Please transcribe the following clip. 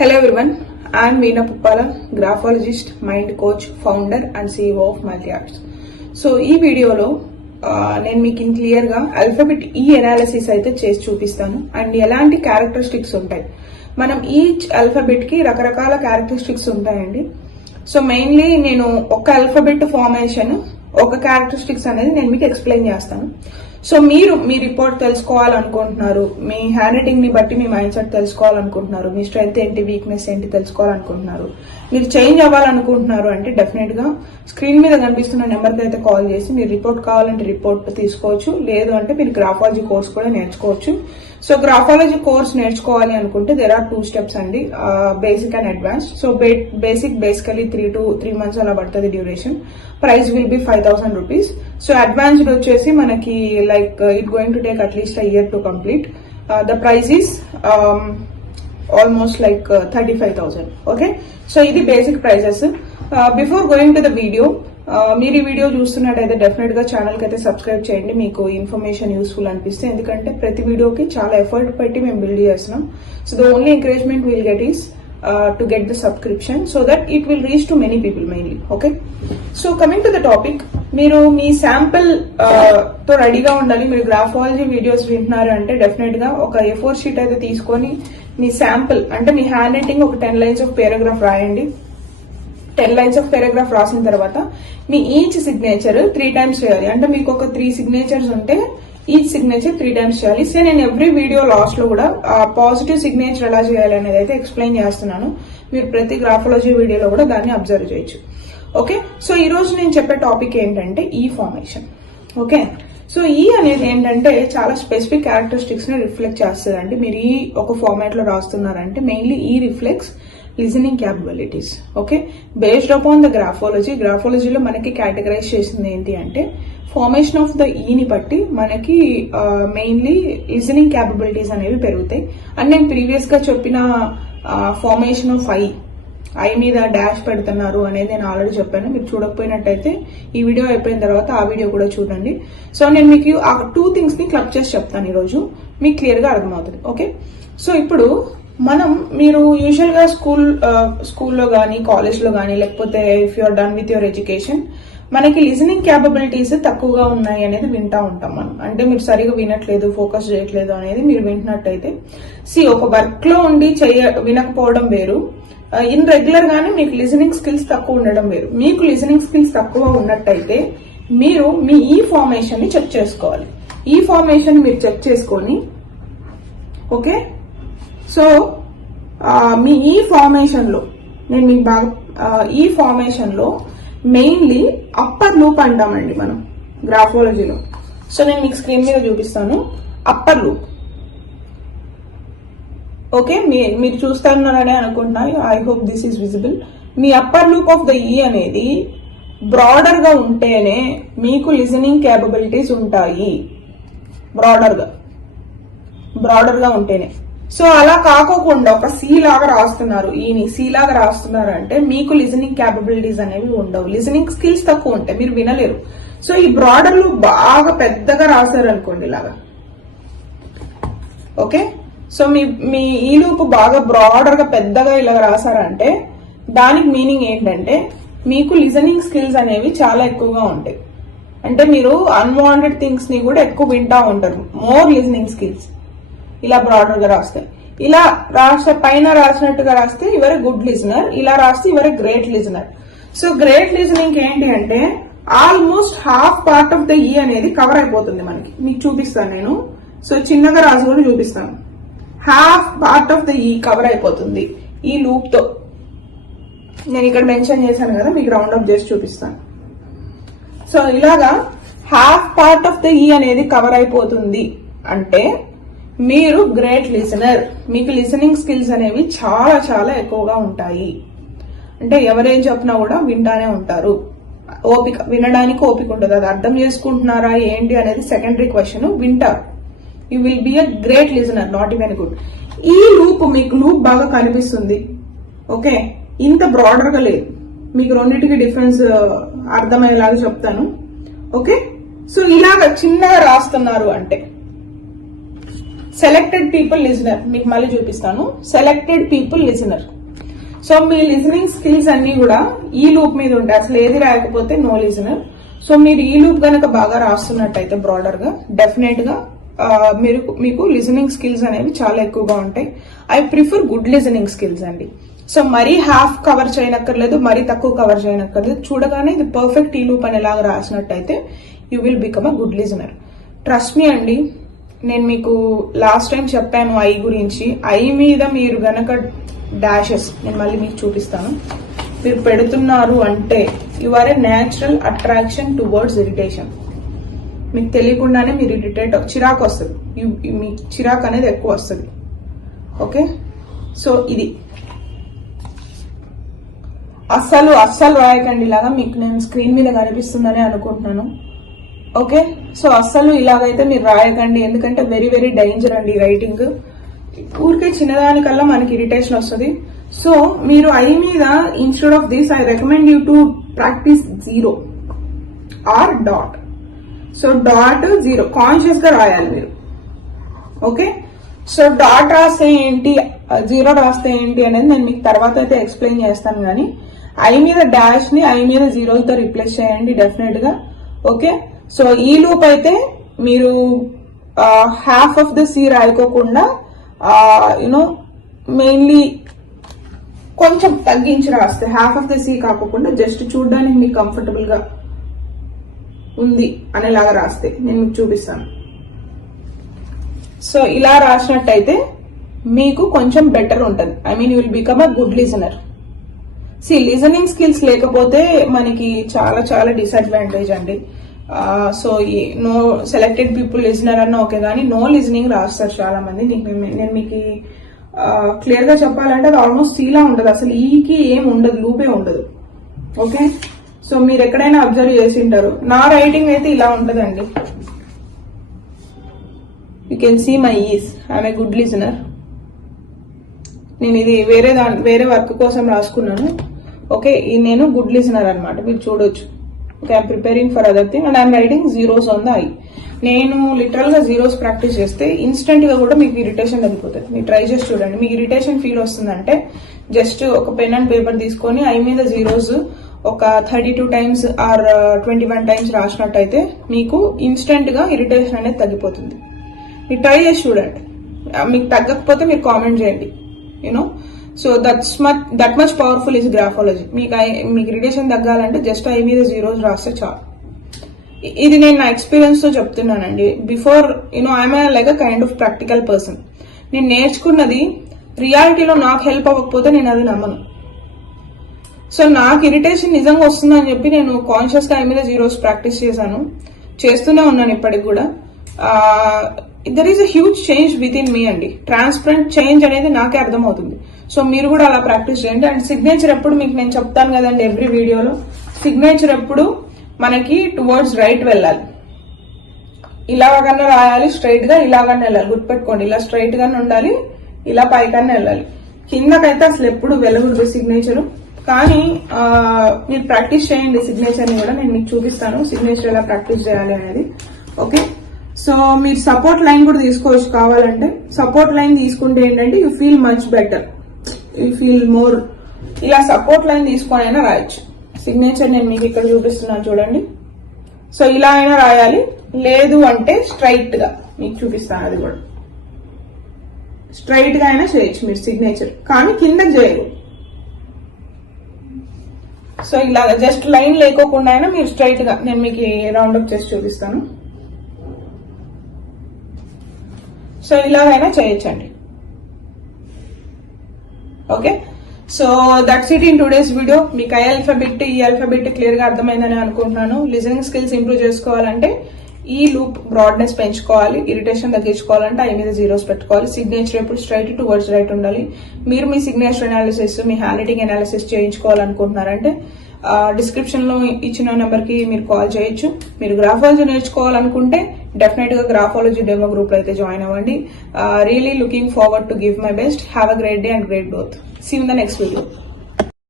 Hello everyone, I am Meena Puppala, graphologist, mind coach, founder and CEO of Multi Arts. So ఈ వీడియోలో నేను మీకు clear గా alphabet ఈ అనాలిసిస్ అయితే చేసి చూపిస్తాను అండ్ ఎలాంటి క్యారెక్టరిస్టిక్స్ ఉంటాయి. మనం ఈచ్ ఆల్ఫాబెట్ కి రకరకాల క్యారెక్టరిస్టిక్స్ ఉంటాయండి. సో మెయిన్లీ నేను ఒక ఆల్ఫాబెట్ ఫార్మేషన్ ఒక క్యారెక్టరిస్టిక్స్ అనేది నేను మీకు ఎక్స్ప్లెయిన్ చేస్తాను. సో మీరు మీ రిపోర్ట్ తెలుసుకోవాలనుకుంటున్నారు, మీ హ్యాండ్ రైటింగ్ ని బట్టి మీ మైండ్ సెట్ తెలుసుకోవాలనుకుంటున్నారు, మీ స్ట్రెంగ్త్ ఏంటి వీక్నెస్ ఏంటి తెలుసుకోవాలనుకుంటున్నారు, మీరు చేంజ్ అవ్వాలనుకుంటున్నారు అంటే డెఫినెట్ గా స్క్రీన్ మీద కనిపిస్తున్న నెంబర్కి అయితే కాల్ చేసి మీరు రిపోర్ట్ కావాలంటే రిపోర్ట్ తీసుకోవచ్చు, లేదు అంటే మీరు గ్రాఫాలజీ కోర్స్ కూడా నేర్చుకోవచ్చు. సో గ్రాఫాలజీ కోర్స్ నేర్చుకోవాలి అనుకుంటే దేర్ ఆర్ 2 steps అండి, basic and advance. So basically 3 months అలా పడుతుంది duration. Price will be 5,000 rupees. So advanced వచ్చేసి మనకి like it going to take at least a year to complete. The price is almost like 35,000. Okay, so ఇది basic prizes. Before going to the video, మీరు ఈ video చూస్తున్నట్టయితే definite గా channel కి అయితే subscribe చేయండి మీకు ఇన్ఫర్మేషన్ యూస్ఫుల్ అనిపిస్తే, ఎందుకంటే ప్రతి వీడియోకి చాలా ఎఫర్ట్ పెట్టి మేము బిల్డ్ చేస్తున్నాం. So the only encouragement will get is to get the subscription so that it will reach to many people mainly. Okay, so coming to the topic, మీరు మీ శాంపిల్ తో రెడీగా ఉండాలి. మీరు గ్రాఫాలజీ వీడియోస్ వింటున్నారు అంటే డెఫినెట్ గా ఒక A4 షీట్ అయితే తీసుకొని మీ శాంపిల్ అంటే మీ హ్యాండ్ రైటింగ్ ఒక 10 lines ఆఫ్ పారాగ్రాఫ్ రాయండి. 10 lines ఆఫ్ పారాగ్రాఫ్ రాసిన తర్వాత మీ ఈచ్ సిగ్నేచర్ 3 times చేయాలి. అంటే మీకు ఒక 3 signatures ఉంటే ఈచ్ సిగ్నేచర్ 3 times చేయాలి. సో నేను ఎవ్రీ వీడియో లాస్ట్ లో కూడా పాజిటివ్ సిగ్నేచర్ ఎలా చేయాలి అనేది అయితే ఎక్స్ప్లెయిన్ చేస్తున్నాను. మీరు ప్రతి గ్రాఫాలజీ వీడియోలో కూడా దాన్ని అబ్జర్వ్ చేయొచ్చు. ఓకే, సో ఈ రోజు నేను చెప్పే టాపిక్ ఏంటంటే ఈ ఫార్మేషన్. ఓకే, సో ఈ అనేది ఏంటంటే చాలా స్పెసిఫిక్ క్యారెక్టరిస్టిక్స్ ని రిఫ్లెక్ట్ చేస్తుందండి. మీరు ఈ ఒక ఫార్మాట్ లో రాస్తున్నారంటే మెయిన్లీ ఈ reflects listening capabilities. Okay, based upon the గ్రాఫాలజీలో మనకి కేటగరైజ్ చేసింది ఏంటి అంటే ఫార్మేషన్ ఆఫ్ ద ఈని బట్టి మనకి మెయిన్లీ లిజనింగ్ క్యాపబిలిటీస్ అనేవి పెరుగుతాయి. అండ్ నేను ప్రీవియస్ గా చెప్పిన ఫార్మేషన్ ఆఫ్ ఐ మీద డాష్ పెడుతున్నారు అనేది నేను ఆల్రెడీ చెప్పాను. మీరు చూడకపోయినట్టయితే ఈ వీడియో అయిపోయిన తర్వాత ఆ వీడియో కూడా చూడండి. సో నేను మీకు ఆ 2 things ని క్లబ్ చేసి చెప్తాను ఈరోజు, మీకు క్లియర్ గా అర్థమవుతుంది. ఓకే, సో ఇప్పుడు మీరు యూజువల్ గా స్కూల్లో కానీ కాలేజ్లో కానీ లేకపోతే if you're done with your education మనకి లిజనింగ్ క్యాపబిలిటీస్ తక్కువగా ఉన్నాయి అనేది వింటా ఉంటాం మనం. అంటే మీరు సరిగా వినట్లేదు, ఫోకస్ చేయట్లేదు అనేది మీరు వింటున్నట్టయితే ఒక వర్క్ లో ఉండి వినకపోవడం వేరు, ఇన్ రెగ్యులర్ గానే మీకు లిజనింగ్ స్కిల్స్ తక్కువ ఉండడం వేరు. మీకు లిజనింగ్ స్కిల్స్ తక్కువ ఉన్నట్టయితే మీరు మీ ఈ ఫార్మేషన్ ని చెక్ చేసుకోవాలి. ఈ ఫార్మేషన్ మీరు చెక్ చేసుకొని ఓకే, సో మీ ఈ ఫార్మేషన్ లో నేను మీకు బాగా ఈ ఫార్మేషన్ లో మెయిన్లీ అప్పర్ లూప్ అంటామండి మనం గ్రాఫాలజీలో. సో నేను మీకు స్క్రీన్ మీద చూపిస్తాను అప్పర్ లూప్. ఓకే, మీరు చూస్తున్నారని అనుకుంటున్నా, I hope this is visible. Me upper loop of the ఈ అనేది బ్రాడర్ గా ఉంటేనే మీకు లిజనింగ్ క్యాపబిలిటీస్ ఉంటాయి. బ్రాడర్ గా ఉంటేనే. సో అలా కాకోకుండా ఒక సి లాగా రాస్తున్నారు, ఈని సి లాగా రాస్తున్నారు అంటే మీకు లిజనింగ్ క్యాపబిలిటీస్ అనేవి ఉండవు, లిజనింగ్ స్కిల్స్ తక్కువ ఉంటాయి, మీరు వినలేరు. సో ఈ బ్రాడర్ లు బాగా పెద్దగా రాశారు అనుకోండి ఇలాగా. ఓకే, సో మీ ఈ లూప్ బాగా బ్రాడర్ గా పెద్దగా ఇలా రాశారంటే దానికి మీనింగ్ ఏంటంటే మీకు లిజనింగ్ స్కిల్స్ అనేవి చాలా ఎక్కువగా ఉంటాయి. అంటే మీరు అన్వాంటెడ్ థింగ్స్ ని కూడా ఎక్కువ వింటా ఉంటారు, మోర్ లిజనింగ్ స్కిల్స్. ఇలా బ్రాడర్ గా రాస్తే, ఇలా పైన రాసినట్టుగా రాస్తే యువర్ గుడ్ లిజనర్, ఇలా రాస్తే your great listener. So great listening ఏంటి అంటే almost half part of the ఈ అనేది కవర్ అయిపోతుంది మనకి. మీకు చూపిస్తాను నేను. సో చిన్నగా రాసి కూడా చూపిస్తాను. హాఫ్ పార్ట్ ఆఫ్ ద ఈ కవర్ అయిపోతుంది ఈ లూప్ తో. నేను ఇక్కడ మెన్షన్ చేశాను కదా, మీకు రౌండ్ అప్ చేసి చూపిస్తాను. సో ఇలాగా హాఫ్ పార్ట్ ఆఫ్ ద ఈ అనేది కవర్ అయిపోతుంది అంటే మీరు గ్రేట్ లిసనర్, మీకు లిసనింగ్ స్కిల్స్ అనేవి చాలా చాలా ఎక్కువగా ఉంటాయి. అంటే ఎవరేం చెప్పినా కూడా వింటానే ఉంటారు, ఓపిక వినడానికి ఓపిక ఉంటుంది. అది అర్థం చేసుకుంటున్నారా ఏంటి అనేది సెకండరీ క్వశ్చన్, వింటారు. You will be a great listener, not even good. ఈ లూప్ మీకు లూప్ బాగా కనిపిస్తుంది. ఓకే, ఇంత బ్రాడర్ గా లేదు, మీకు రెండింటికి డిఫరెన్స్ అర్థమయ్యేలాగా చెప్తాను. ఓకే, సో ఇలాగ చిన్నగా రాస్తున్నారు అంటే సెలెక్టెడ్ పీపుల్ లిజనర్ మీకు మళ్ళీ చూపిస్తాను. Selected people listener. సో మీ లిజనింగ్ స్కిల్స్ అన్ని కూడా ఈ లూప్ మీద ఉంటాయి. అసలు ఏది రాయకపోతే నో లిజనర్. సో మీరు ఈ లూప్ గనక బాగా రాస్తున్నట్టయితే బ్రాడర్ గా డెఫినెట్ గా మీకు లిజనింగ్ స్కిల్స్ అనేవి చాలా ఎక్కువగా ఉంటాయి. I prefer good listening skills అండి. సో మరీ హాఫ్ కవర్ చేయనక్కర్లేదు, మరీ తక్కువ కవర్ చేయనక్కర్లేదు. చూడగానే ఇది పర్ఫెక్ట్ ఈ లూప్ అనేలాగా రాసినట్టయితే you will become a good listener. Trust me అండి, నేను మీకు లాస్ట్ టైం చెప్పాను ఐ గురించి. ఐ మీద మీరు గనక డాషెస్ నేను మళ్ళీ మీకు చూపిస్తాను మీరు పెడుతున్నారు అంటే you are a natural attraction towards irritation. మీకు తెలియకుండానే మీరు ఇరిటేట్ చిరాకు వస్తుంది, మీ చిరాకు అనేది ఎక్కువ వస్తుంది. ఓకే, సో ఇది అస్సలు రాయకండి ఇలాగా. మీకు నేను స్క్రీన్ మీద కనిపిస్తుందని అనుకుంటున్నాను. ఓకే, సో అస్సలు ఇలాగైతే మీరు రాయకండి, ఎందుకంటే వెరీ వెరీ డేంజర్ అండి రైటింగ్. ఊరికే చిన్నదానికల్లా మనకి ఇరిటేషన్ వస్తుంది. సో మీరు ఐ మీద instead of this I recommend you to practice 0 are dot. So dot 0 conscious గా రాయాలి మీరు. ఓకే, సో డాట్ రాస్తే ఏంటి 0 రాస్తే ఏంటి అనేది నేను మీకు తర్వాత అయితే ఎక్స్ప్లెయిన్ చేస్తాను. కానీ ఐ మీద డాష్ ని ఐ మీద 0తో రిప్లేస్ చేయండి డెఫినెట్ గా. ఓకే, సో ఈ లూప్ అయితే మీరు హాఫ్ ఆఫ్ ద సి రాయకోకుండా యునో మెయిన్లీ కొంచెం తగ్గించి రాస్తే, హాఫ్ ఆఫ్ ద సి కాకుండా జస్ట్ చూడడానికి మీకు కంఫర్టబుల్ గా ఉంది అనేలాగా రాస్తే నేను మీకు చూపిస్తాను. సో ఇలా రాసినట్టయితే మీకు కొంచెం బెటర్ ఉంటుంది. I mean you will become a good listener. సి లిజనింగ్ స్కిల్స్ లేకపోతే మనకి చాలా చాలా డిసడ్వాంటేజ్ అండి. So no selected people listener అన్న ఓకే, కానీ నో లిజనింగ్ రాస్తారు చాలా మంది. నేను మీకు క్లియర్ గా చెప్పాలంటే అది ఆల్మోస్ట్ సీలా ఉండదు, అసలు ఈకి ఏం ఉండదు, లూపే ఉండదు. ఓకే, సో మీరు ఎక్కడైనా అబ్జర్వ్ చేసి ఉంటారు. నా రైటింగ్ అయితే ఇలా ఉంటదండి. You can see my is, I'm a good listener. నేను ఇది వేరే వర్క్ కోసం రాసుకున్నాను. ఓకే, నేను గుడ్ లిజనర్ అనమాట, మీరు చూడొచ్చు. Okay, I'm preparing for other thing and I'm writing zeros on the I. నేను లిటరల్ గా జీరోస్ ప్రాక్టీస్ చేస్తే ఇన్స్టెంట్ గా కూడా మీకు ఇరిటేషన్ తగ్గిపోతుంది. మీరు ట్రై చేసి చూడండి. మీకు ఇరిటేషన్ ఫీల్ వస్తుందంటే జస్ట్ ఒక పెన్ అండ్ పేపర్ తీసుకొని ఐ మీద జీరోస్ ఒక 32 టైమ్స్ ఆర్ 21 టైమ్స్ రాసినట్టయితే మీకు ఇన్స్టెంట్ గా ఇరిటేషన్ అనేది తగ్గిపోతుంది. మీరు ట్రై చేసి చూడండి. మీకు తగ్గకపోతే మీరు కామెంట్ చేయండి. You know, so that much powerful is graphology. మీకు ఇరిటేషన్ తగ్గాలంటే జస్ట్ ఐ మీద జీరోస్ రాస్తే చాలు. ఇది నేను నా ఎక్స్పీరియన్స్ తో చెప్తున్నానండి. Before I'm like a kind of practical person. నేను నేర్చుకున్నది రియాలిటీలో నాకు హెల్ప్ అవ్వకపోతే నేను అది నమ్మను. సో నాకు ఇరిటేషన్ నిజంగా వస్తుందని చెప్పి నేను కాన్షియస్ గా ఐ మీద జీరోస్ ప్రాక్టీస్ చేస్తూనే ఉన్నాను ఇప్పటికి కూడా. There is a huge change within me అండి. ట్రాన్స్పరెంట్ చేంజ్ అనేది నాకే అర్థమవుతుంది. సో మీరు కూడా అలా ప్రాక్టీస్ చేయండి. అండ్ సిగ్నేచర్ ఎప్పుడు మీకు నేను చెప్తాను కదండి ఎవ్రీ వీడియోలో, సిగ్నేచర్ ఎప్పుడు మనకి టువర్డ్స్ రైట్ వెళ్ళాలి. ఇలాగన్నా రాయాలి స్ట్రైట్ గా, ఇలాగన్నా వెళ్ళాలి. గుర్తుపెట్టుకోండి, ఇలా స్ట్రైట్ గానే ఉండాలి, ఇలా పైకన్నా వెళ్ళాలి. కిందకైతే అసలు ఎప్పుడు వెళ్ళకూడదు సిగ్నేచర్. కానీ మీరు ప్రాక్టీస్ చేయండి సిగ్నేచర్ ని కూడా. నేను మీకు చూపిస్తాను సిగ్నేచర్ ఎలా ప్రాక్టీస్ చేయాలి అనేది. ఓకే, సో మీరు సపోర్ట్ లైన్ కూడా తీసుకోవచ్చు కావాలంటే. సపోర్ట్ లైన్ తీసుకుంటే ఏంటంటే you feel much better, you feel more. ఇలా సపోర్ట్ లైన్ తీసుకొని అయినా రాయొచ్చు. సిగ్నేచర్ నేను మీకు ఇక్కడ చూపిస్తున్నాను చూడండి. సో ఇలా అయినా రాయాలి, లేదు అంటే స్ట్రైట్ గా మీకు చూపిస్తాను. అది కూడా స్ట్రైట్ గా అయినా చేయొచ్చు మీరు సిగ్నేచర్, కానీ కిందకి చేయరు. సో ఇలా జస్ట్ లైన్ లేకోకుండా అయినా మీరు స్ట్రైట్ గా నేను మీకు రౌండప్ చేసి చూపిస్తాను. సో ఇలాగైనా చేయొచ్చండి. Okay, so that's it in today's video. మీకు ఈ ఆల్ఫాబెట్ క్లియర్ గా అర్థమైందని అనుకుంటున్నాను. లిజనింగ్ స్కిల్స్ ఇంప్రూవ్ చేసుకోవాలంటే ఈ లూప్ బ్రాడ్నెస్ పెంచుకోవాలి, ఇరిటేషన్ తగ్గించుకోవాలంటే ఐ మీద జీరోస్ పెట్టుకోవాలి. సిగ్నేచర్ ఎప్పుడు స్ట్రైట్ టువర్డ్స్ రైట్ ఉండాలి. మీరు మీ సిగ్నేచర్ అనాలిసిస్, మీ హ్యాండ్ రైటింగ్ అనాలిసిస్ చేయించుకోవాలనుకుంటున్నారంటే డిస్క్రిప్షన్ లో ఇచ్చిన నెంబర్ కి మీరు కాల్ చేయొచ్చు. మీరు గ్రాఫాలజీ నేర్చుకోవాలనుకుంటే డెఫినెట్ గా గ్రాఫాలజీ డెమో గ్రూప్ లో అయితే జాయిన్ అవ్వండి. Really looking forward to give my best. Have a great day and great growth. See you in the next video.